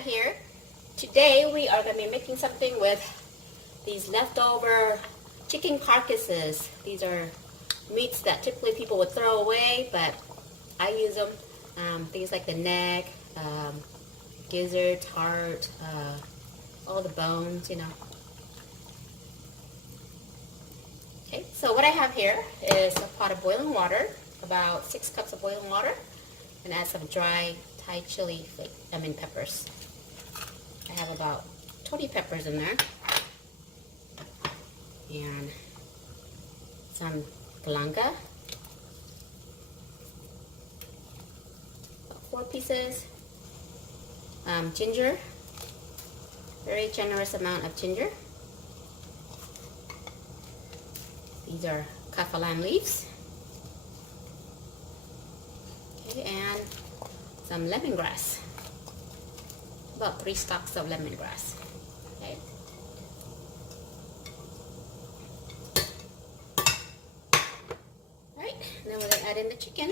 KrazyKAT here. Today we are going to be making something with these leftover chicken carcasses. These are meats that typically people would throw away, but I use them. Things like the neck, gizzard, heart, all the bones, you know. Okay, so what I have here is a pot of boiling water, about 6 cups of boiling water, and add some dry Thai chili peppers. I have about 20 peppers in there, and some galangal, 4 pieces, ginger, very generous amount of ginger. These are kaffir leaves. Okay, and some lemongrass. About 3 stalks of lemongrass. Okay. Alright, now we're going to add in the chicken.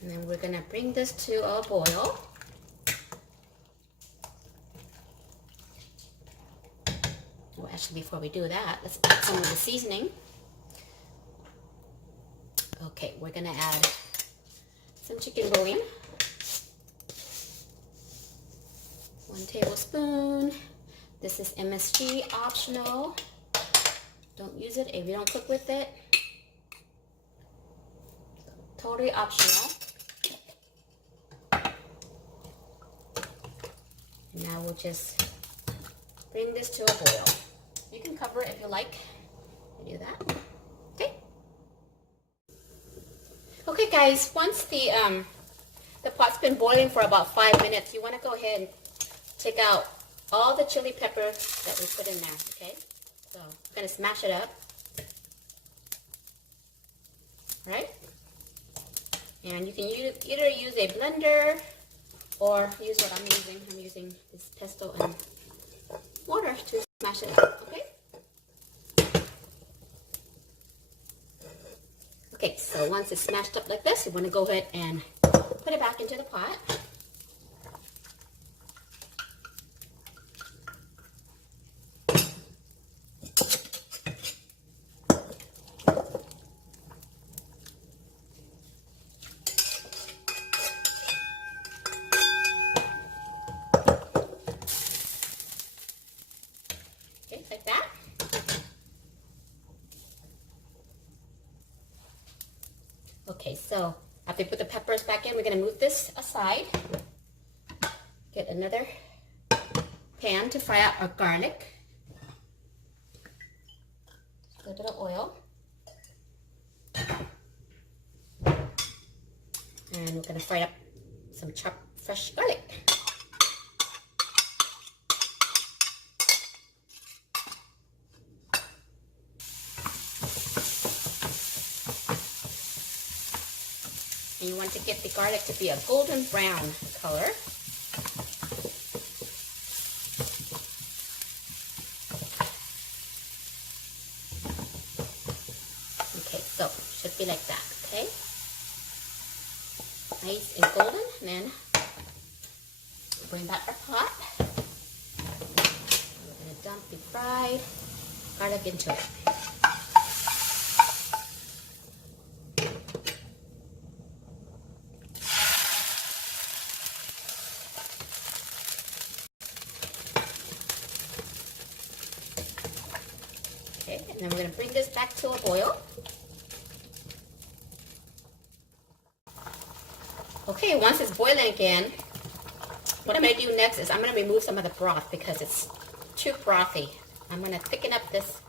And then we're going to bring this to a boil. Well, actually, before we do that, let's add some of the seasoning. Okay, we're going to add some chicken bouillon. 1 tablespoon. This is MSG, optional. Don't use it if you don't cook with it. Totally optional. And now we'll just bring this to a boil. You can cover it if you like. Do that. Okay. Okay, guys. Once the pot's been boiling for about 5 minutes, you want to go ahead and take out all the chili pepper that we put in there. Okay. So I'm gonna smash it up. All right. And you can either use a blender or use what I'm using. I'm using this pesto and water to smash it up, okay? Okay, so once it's smashed up like this, you want to go ahead and put it back into the pot. Like that. Okay, so after we put the peppers back in, we're going to move this aside. Get another pan to fry out our garlic. A little bit of oil. And we're going to fry up some chopped fresh garlic. And you want to get the garlic to be a golden brown color. Okay, so should be like that, okay? Nice and golden, and then bring back our pot. We're going to dump the fried garlic into it. Okay, and then we're going to bring this back to a boil. Okay, once it's boiling again, what I'm going to do next is I'm going to remove some of the broth because it's too brothy. I'm going to thicken up this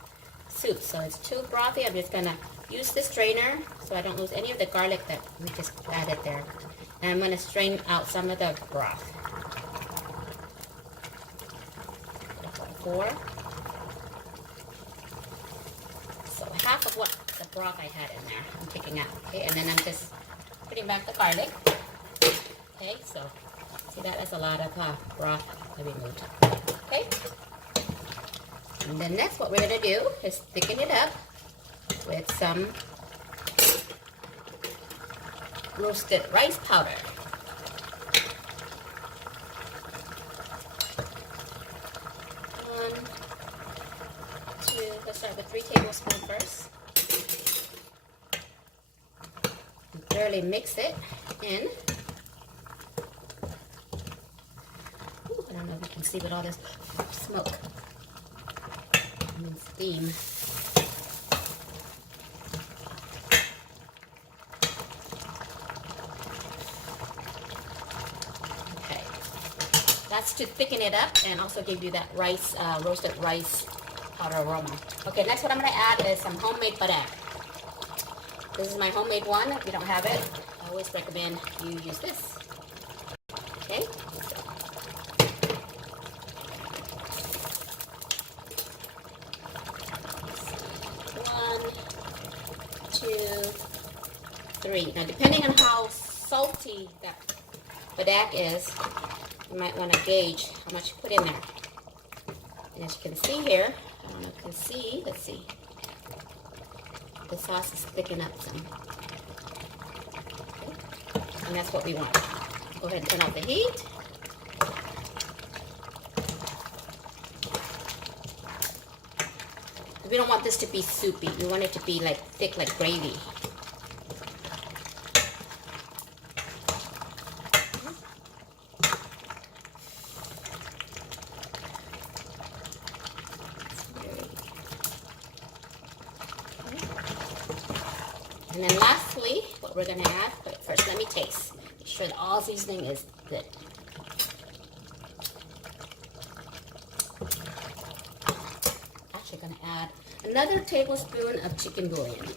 soup. So it's too brothy. I'm just going to use this strainer so I don't lose any of the garlic that we just added there. And I'm going to strain out some of the broth. 4. So half of what the broth I had in there, I'm taking out. Okay, and then I'm just putting back the garlic. Okay, so see that? That's a lot of broth that we moved. Okay? And then next what we're going to do is thicken it up with some roasted rice powder. 1, 2, let's start with 3 tablespoons first. And thoroughly mix it in. Ooh, I don't know if you can see with all this smoke and steam. That's to thicken it up and also give you that rice, roasted rice powder aroma. Okay, next what I'm going to add is some homemade padek. This is my homemade one. If you don't have it, I always recommend you use this. Okay. 1, 2, 3. Now depending on how salty that padek is, you might want to gauge how much you put in there. And as you can see here, I don't know if you can see, let's see. The sauce is thickening up some. Okay. And that's what we want. Go ahead and turn off the heat. We don't want this to be soupy. We want it to be like thick, like gravy. And then lastly, what we're going to add, but first let me taste. Make sure that all seasoning is good. Actually going to add another tablespoon of chicken bouillon.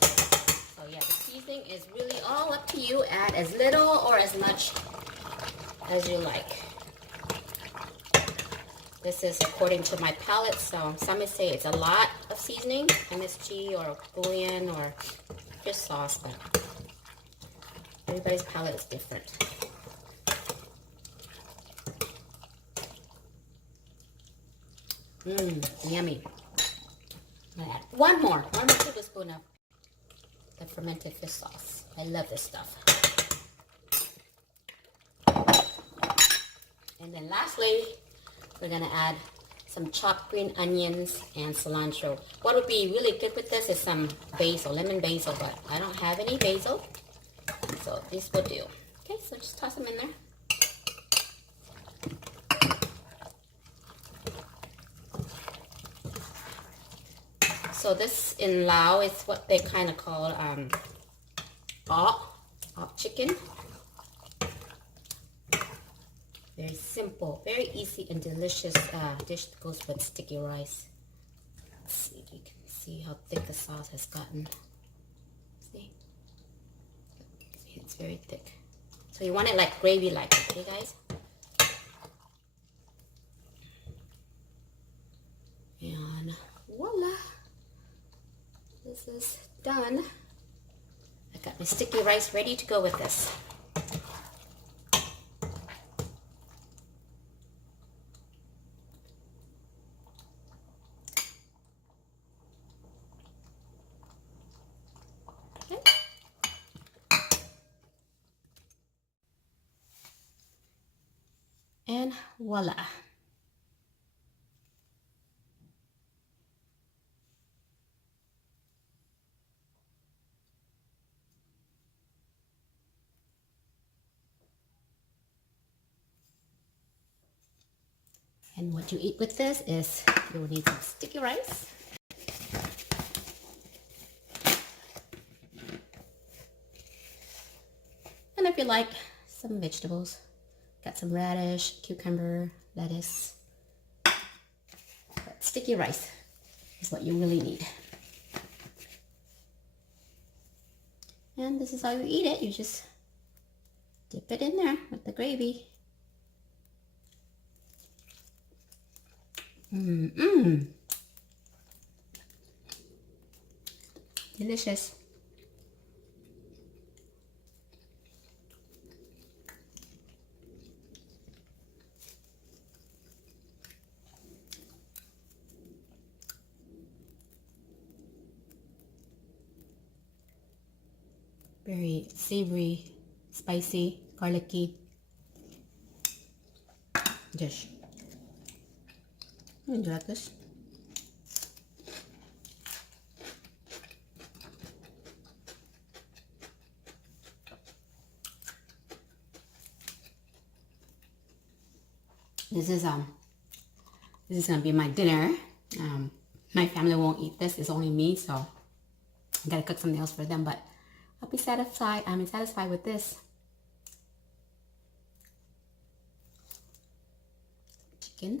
So yeah, the seasoning is really all up to you. Add as little or as much as you like. This is according to my palate, so some may say it's a lot of seasoning, MSG or bouillon or fish sauce, but everybody's palate is different. Yummy. I'm gonna add one more tablespoon of the fermented fish sauce. I love this stuff. And then lastly, we're going to add some chopped green onions and cilantro. What would be really good with this is some basil, lemon basil, but I don't have any basil, so this will do. Okay, so just toss them in there. So this in Lao is what they kind of call chicken. Very simple, very easy and delicious dish that goes with sticky rice. Let's see if you can see how thick the sauce has gotten. See? It's very thick. So you want it like gravy-like, okay guys? And voila! This is done. I got my sticky rice ready to go with this. And voila. And what you eat with this is you will need some sticky rice. And if you like, some vegetables. Got some radish, cucumber, lettuce. But sticky rice is what you really need. And this is how you eat it. You just dip it in there with the gravy. Delicious. Very savory, spicy, garlicky dish. Do you like this? This is gonna be my dinner. My family won't eat this. It's only me, so I gotta cook something else for them. But I'll be satisfied. I'm satisfied with this. Chicken.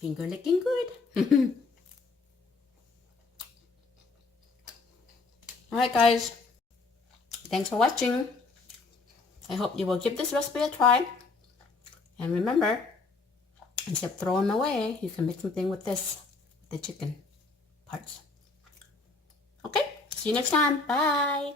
Finger licking good. Alright guys, thanks for watching. I hope you will give this recipe a try. And remember, instead of throwing them away, you can make something with this, the chicken parts. Okay, see you next time. Bye.